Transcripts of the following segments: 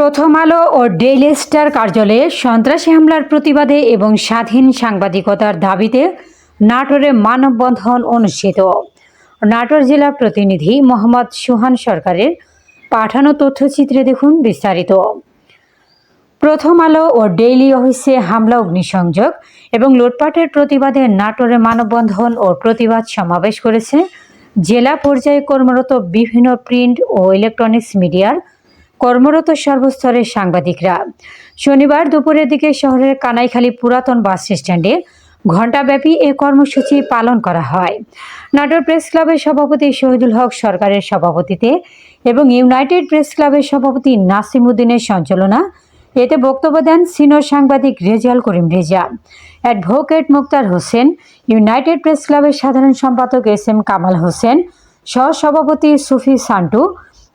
প্রথম আলো ও daily star কার্যালয়ে সন্ত্রাসী হামলার প্রতিবাদে এবং স্বাধীন সাংবাদিকতার দাবিতে নাটোরে মানববন্ধন অনুষ্ঠিত। নাটোর জেলা প্রতিনিধি মোহাম্মদ সুহান সরকারের পাঠানো তথ্যচিত্রে দেখুন বিস্তারিত। প্রথম আলো ও ডেইলি অফিসে হামলা, অগ্নিসংযোগ এবং লুটপাটের প্রতিবাদে নাটোরে মানববন্ধন ও প্রতিবাদ সমাবেশ করেছে জেলা পর্যায়ে কর্মরত বিভিন্ন প্রিন্ট ও ইলেকট্রনিক্স মিডিয়ার কর্মরত সর্বস্তরের সাংবাদিকরা। শনিবার দুপুরের দিকে শহরের কানাইখালী পুরাতন বাস স্ট্যান্ডে ঘণ্টাব্যাপী এ কর্মসূচি পালন করা হয়। নাটোর প্রেস ক্লাবের সভাপতি শহীদুল হক সরকারের সভাপতিতে এবং ইউনাইটেড প্রেস ক্লাবের সভাপতি নাসিম উদ্দিনের সঞ্চালনা এতে বক্তব্য দেন সিনিয়র সাংবাদিক রেজাউল করিম রেজা, অ্যাডভোকেট মুক্তার হোসেন, ইউনাইটেড প্রেস ক্লাবের সাধারণ সম্পাদক SM কামাল হোসেন, সহ-সভাপতি সুফি সান্টু,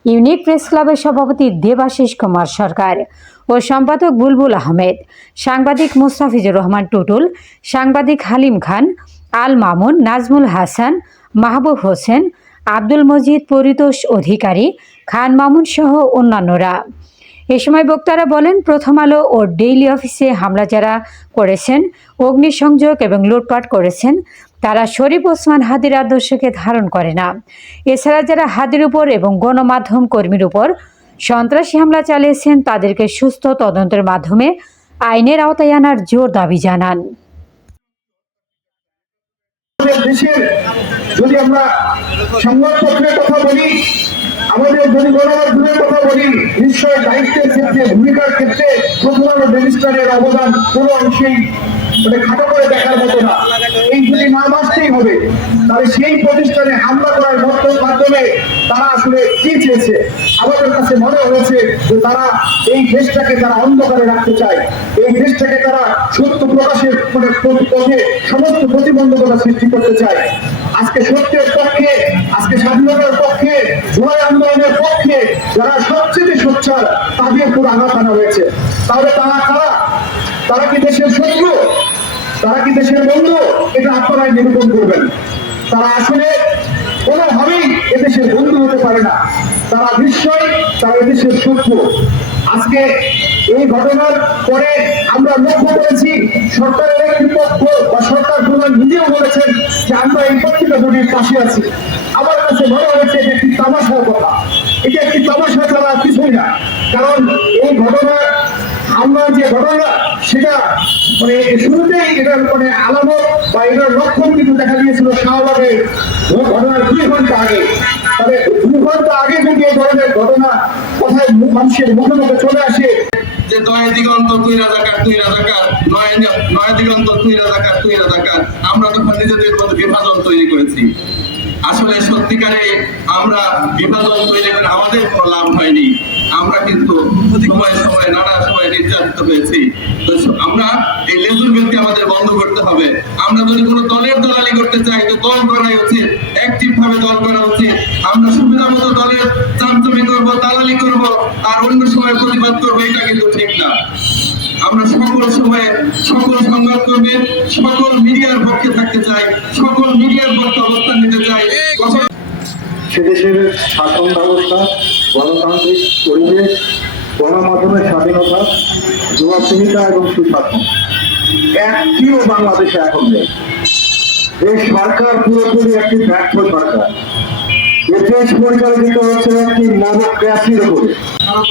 ইউনিক প্রেস ক্লাবের সভাপতি দেবাশিস কুমার সরকার ও সম্পাদক বুলবুল আহমেদ, সাংবাদিক মুস্তাফিজুর রহমান টুটুল, সাংবাদিক হালিম খান, আল মামুন, নাজমুল হাসান, মাহবুব হোসেন, আব্দুল মজিদ, পরিতোষ অধিকারী, খান মামুন সহ অন্যান্যরা। এ সময় বক্তারা বলেন, প্রথম আলো ও ডেইলি অফিসে হামলা যারা করেছেন, অগ্নিসংযোগ এবং লুটপাট করেছেন, তারা শরীফ ওসমান হাদির আদর্শকে ধারণ করে না। এছাড়া যারা হাদির উপর এবং গণমাধ্যম কর্মীর উপর সন্ত্রাসী হামলা চালিয়েছেন তাদেরকে সুস্থ তদন্তের মাধ্যমে আইনের আওতায় আনার জোর দাবি জানান। যদি আমরা সংবাদপত্রের কথা বলি, আমাদের যদি গণমাধ্যমের কথা বলি, নিশ্চয় দায়িত্বের ক্ষেত্রে, ভূমিকার ক্ষেত্রে প্রথম আলো রেজিস্ট্রারের অবদান কোনো অংশেই খাটো করে দেখার মতো না। এই যদি না বাঁচতেই হবে, তাহলে সেই প্রতিষ্ঠানে হামলা করার মাধ্যমে তারা আসলে কি চেয়েছে? আমাদের কাছে মনে হয়েছে যে তারা এই দেশটাকে তারা অন্ধকারে রাখতে চায়, এই দেশটাকে তারা সত্য প্রকাশের পথে সমস্ত প্রতিবন্ধকতা সৃষ্টি করতে চায়। আজকে সত্যের পক্ষে, আজকে স্বাধীনতার পক্ষে, জুলাই আন্দোলনের পক্ষে যারা সবচেয়ে সোচ্চার, তাদের পুরো আঘাত আনা হয়েছে। তাহলে তারা কারা? তারা কি দেশের শত্রু? তারা কি দেশের বন্ধু? এটা আপনারাই নিরূপণ করবেন। তারা আসলে কোনোভাবেই এদেশের বন্ধু হতে পারে না, তারা নিশ্চয়ই তারা এদেশের শত্রু। আজকে এই ঘটনার পরে আমরা লক্ষ্য করেছি সরকারের একটি পক্ষ বা সরকার প্রধান নিজেও বলেছেন যে আমরা এই প্রত্যেকটা জনের পাশে আছি। আমার কাছে মনে হয়েছে এটা একটি তামাশার কথা, এটা একটি তামাশা ছাড়া কিছুই না। কারণ এই ঘটনা, আমরা যে ঘটনা, সেটা শুরুতেই এটার আলামত বা এটার লক্ষণ কিন্তু দেখা দিয়েছিল শাহবাগের ঘটনার 2 ঘন্টা আগে। তবে 2 ঘন্টা আগে যদি এই ধরনের ঘটনা কোথায় মানুষের মুখে মুখে চলে আসে যে নয় দিগন্ত তুই রাজাকার, তুই রাজাকার, নয় দিগন্ত তুই রাজাকার, তুই রাজাকার, আমরা তখন নিজেদের মধ্যে বিভাজন তৈরি করেছি। আসলে সত্যিকারে আমরা বিভাজন তৈরি করে আমাদের কোনো লাভ হয়নি। আমরা কিন্তু সময় নানা সময় নির্যাতিত হয়েছি। আমরা এই লেজুর ব্যক্তি আমাদের বন্ধ করতে হবে। আমরা যদি কোনো দলের দলালি করতে চাই তো দল করাই উচিত, অ্যাক্টিভ ভাবে দল করা উচিত। আমরা সুবিধা মতো দলের চামচামি করবো, দালালি করবো, আর অন্য সময় প্রতিবাদ করবো, এটা কিন্তু ঠিক না। আমরা সকল সময়ে সকল সংবাদকর্মীর, সকল মিডিয়ার পক্ষে থাকতে চাই, সকল মিডিয়ার পক্ষে অবস্থান নিতে চাই। সেদেশের শাসন ব্যবস্থা, গণতান্ত্রিক পরিবেশ, গণমাধ্যমের স্বাধীনতা, জবাবদিহিতা এবং সুশাসন একটিও বাংলাদেশে এখন নেই। এই সরকার পুরোপুরি একটি ব্যর্থ সরকার। দেশ পরিচালিত হচ্ছে একটি মনোক্রেসির উপরে।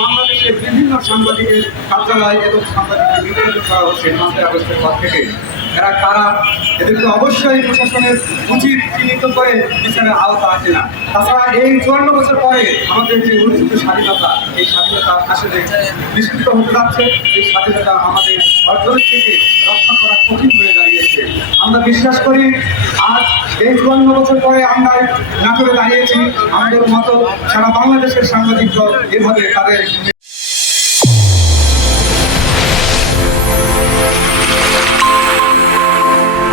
বাংলাদেশের বিভিন্ন সাংবাদিকের কার্যালয় এবং সাংবাদিকদের বিতাড়িত করা হচ্ছে 5 আগস্টের পর থেকে। এরা কারা? এদেরকে অবশ্যই প্রশাসনের উচিত চিহ্নিত করে বিচারের আওতা আসে না। তাছাড়া এই 54 বছর পরে আমাদের যে অর্জিত স্বাধীনতা, এই স্বাধীনতা আসলে বিস্তৃত হতে যাচ্ছে। এই স্বাধীনতা আমাদের অর্জনের থেকে রক্ষা করা কঠিন হয়ে দাঁড়িয়েছে। আমরা বিশ্বাস করি আজ এই 54 বছর পরে আমরা নাটোরে দাঁড়িয়েছি, আমাদের মতো সারা বাংলাদেশের সাংবাদিকরা এভাবে তাদের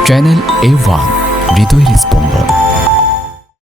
চ্যানেল A1 হৃদয়ের স্পন্দন।